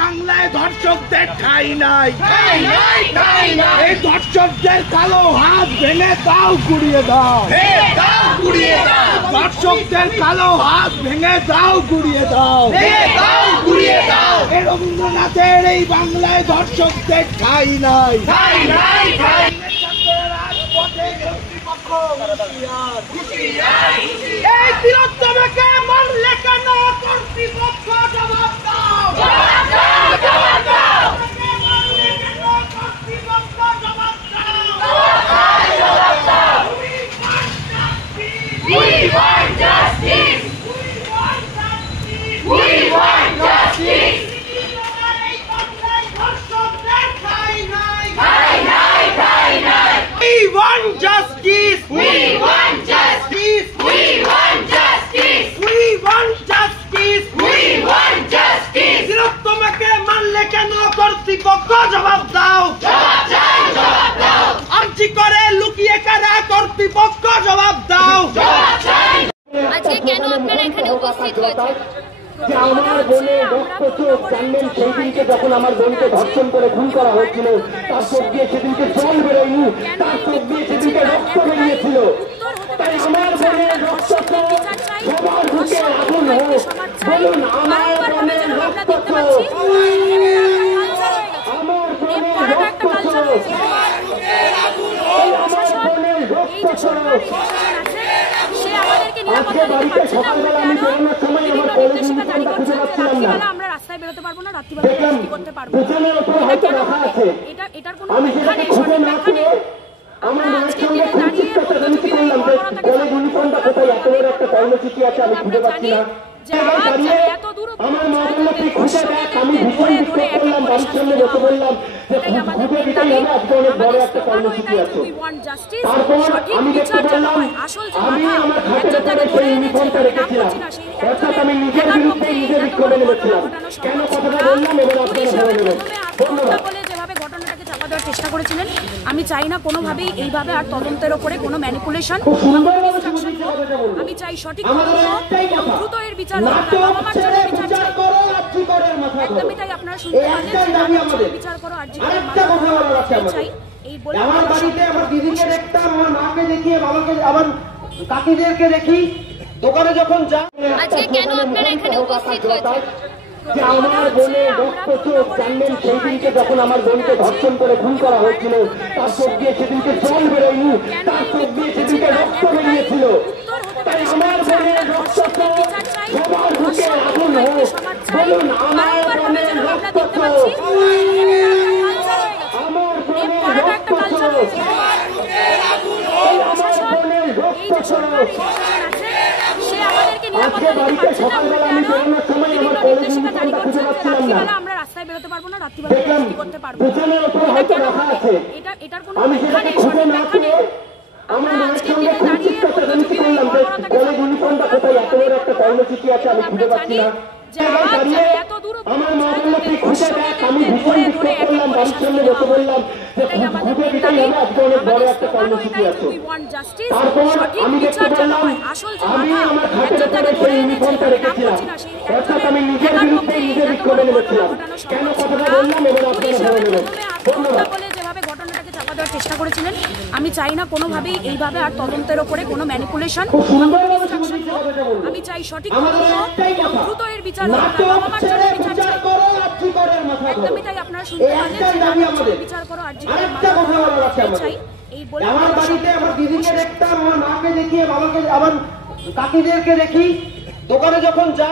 বাংলায় ধর্ষকদের ঠাঁই নাই, এই ধর্ষকদের কালো হাত ভেঙে দাও, গুড়িয়ে দাও, ধর্ষকদের কালো হাত ভেঙে দাও, গুড়িয়ে দাও, রবীন্দ্রনাথের এই বাংলায় ধর্ষকদের ঠাঁই নাই। এই তিলোত্তমাকে মারলে কেন কর্তৃপক্ষ জবাব দাও, We want justice. We want justice. We want justice. We want justice. We want justice. We want justice. We want justice. তিলোত্তমাকে মারলে কেন কর্তৃপক্ষ জবাব দাও, জবাব চাই, জবাব দাও। আর্জি করে লুকিয়ে কারা কর্তৃপক্ষ জবাব দাও। আজকে কেন আপনারা এখানে উপস্থিত হয়েছেন? যে আমার বোনের রক্ত চোখ জানলেন সেই দিনকে যখন আমার বোনকে ধর্ষণ করে খুন করা হয়েছিল, তার চোখ দিয়ে সেদিনকে জল বেরোয়নি, তার চোখ দিয়ে সেদিনকে রক্ত বেরিয়েছিল। তাই আমার বোনের রক্ত চোখ সবার বুকে আগুন হোক, বলুন আমার বোনের রক্ত চোখ, আমার বোনের রক্ত চোখ, আমার বোনের রক্ত চোখ। আজকে বাড়িতে সকালবেলা আমি বেরোনোর সময় আমার কলেজ ইউনিফর্মটা খুঁজে পাচ্ছিলাম না, আমরা রাস্তায় বেরোতে পারবো না, দেখলাম পিছনের উপরে হয়তো রাখা আছে। আমি সেটাকে খুঁজে না পেয়ে আমার মায়ের সঙ্গে খুব চিৎকার-চেঁচামেচি করলাম যে কলেজ ইউনিফর্মটা কোথায়, এত বড় একটা কর্মসূচি আছে আমি খুঁজে পাচ্ছি না। আমার মা বললো তুই খুঁজে দেখ, আমি ভীষণ বিক্ষোভ করলাম, বাড়ির সামনে বসে বললাম যে খুঁজে দিতেই হবে, আজকে অনেক বড় একটা কর্মসূচি আছে। তারপর আমি দেখতে পেলাম আমি আমার খাটের উপরে সেই ইউনিফর্মটা রেখেছিলাম, অর্থাৎ আমি নিজের বিরুদ্ধে নিজে বিক্ষোভে নেমেছিলাম। কেন কথাটা বললাম এবার আপনারা ধরে নেবেন। ধন্যবাদ। চেষ্টা করেছিলেন, আমি চাই না কোনোভাবেই এইভাবে আর তদন্তের ওপরে কোনো ম্যানিপুলেশন। আমি চাই সঠিক দ্রুত এর বিচার, একদমই তাই। আপনারা শুনতে পারলেন, বিচার করো আর চাই এই বলে আমার বাড়িতে আমার দিদিকে দেখতাম, আমার মাকে দেখি, বাবাকে, আবার কাকিদেরকে দেখি, দোকানে যখন যাই। আজকে কেন আপনারা এখানে উপস্থিত হয়েছেন? যে আমার বোনের রক্ত চোখ জানলেন সেই দিনকে যখন আমার বোনকে ধর্ষণ করে খুন করা হয়েছিল, তার চোখ দিয়ে সেদিনকে জল বেরোয়নি, তার চোখ দিয়ে সেদিনকে রক্ত বেরিয়েছিল। তাই আমার বোনের রক্ত চোখ সবার বুকে আগুন হোক, বলুন আমার বোনের রক্ত চোখ, আমার বোনের রক্ত চোখ, আমার বোনের রক্ত চোখ। আজকে বাড়িতে সকালবেলা আমি বেরোনোর সময় আমার কলেজ ইউনিফর্মটা খুঁজে পাচ্ছিলাম না, আমরা রাস্তায় বেরোতে পারবো না, দেখলাম পিছনের উপরে হয়তো রাখা আছে। আমি সেটাকে খুঁজে না পেয়ে আমার মায়ের সঙ্গে খুব চিৎকার-চেঁচামেচি করলাম যে কলেজ ইউনিফর্মটা কোথায়, এত বড় একটা কর্মসূচি আছে আমি খুঁজে পাচ্ছি না। দাঁড়িয়ে আমার মা বললো তুই খুঁজে দেখ, আমি ভীষণ বিক্ষোভ করলাম, বাড়ির সামনে বসে বললাম যে খুঁজে দিতেই হবে, আজকে অনেক বড় একটা কর্মসূচি আছে। তারপর আমি দেখতে পেলাম আমি আমার খাটের উপরে সেই ইউনিফর্মটা রেখেছিলাম, অর্থাৎ আমি নিজের বিরুদ্ধে নিজে বিক্ষোভে নেমেছিলাম। কেন কথাটা বললাম এবার আপনারা ধরে নেবেন। ধন্যবাদ। চেষ্টা করেছিলেন, আমি চাই না কোনোভাবেই এইভাবে আর তদন্তের ওপরে কোনো ম্যানিপুলেশন। আমি চাই সঠিক দ্রুত এর বিচার, শঙ্করের মাথা ধরো। একদমই তাই, আপনারা শুনতে এই পারলেন একটাই যে দাবি আমি আমাদের। বিচার করো আর আরেকটা কথা বলার আছে আমাদের। চাই এই বলে আমার বাড়িতে আমার দিদিকে দেখতাম, আমার মাকে দেখি, বাবাকে, আমার কাকিদেরকে দেখি, দোকানে যখন যা